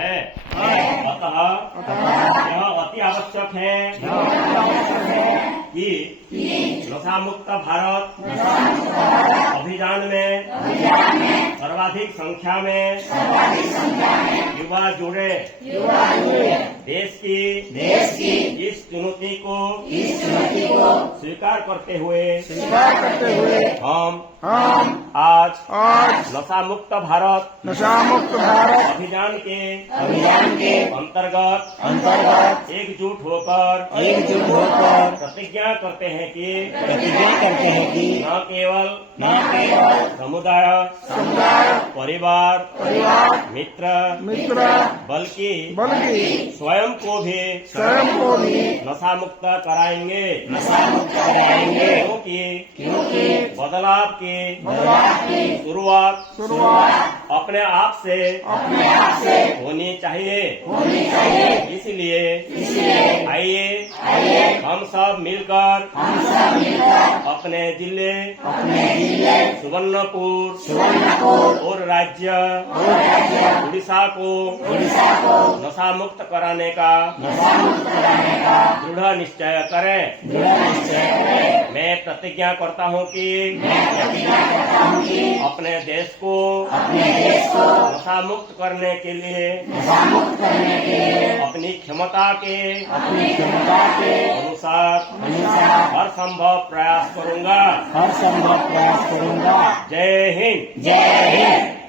है। अतः यह अति आवश्यक है कि नशा मुक्त भारत अभियान में सर्वाधिक संख्या में युवा जुड़े। देश की इस चुनौती को स्वीकार करते हुए हम आज नशा मुक्त भारत अभियान के अंतर्गत एकजुट होकर प्रतिज्ञा करते हैं कि न केवल समुदाय परिवार मित्र बल्कि स्वयं को भी नशा मुक्त कराएंगे क्योंकि बदलाव की शुरुआत अपने आप से होनी चाहिए। इसलिए आइए हम सब मिलकर अपने जिले सुवर्णपुर और राज्य उड़ीसा को नशा मुक्त कराने का दृढ़ निश्चय करें। मैं प्रतिज्ञा करता हूं कि अपने देश को नशा मुक्त करने के लिए अपनी क्षमता के अनुसार हर संभव प्रयास करूंगा। जय हिंद।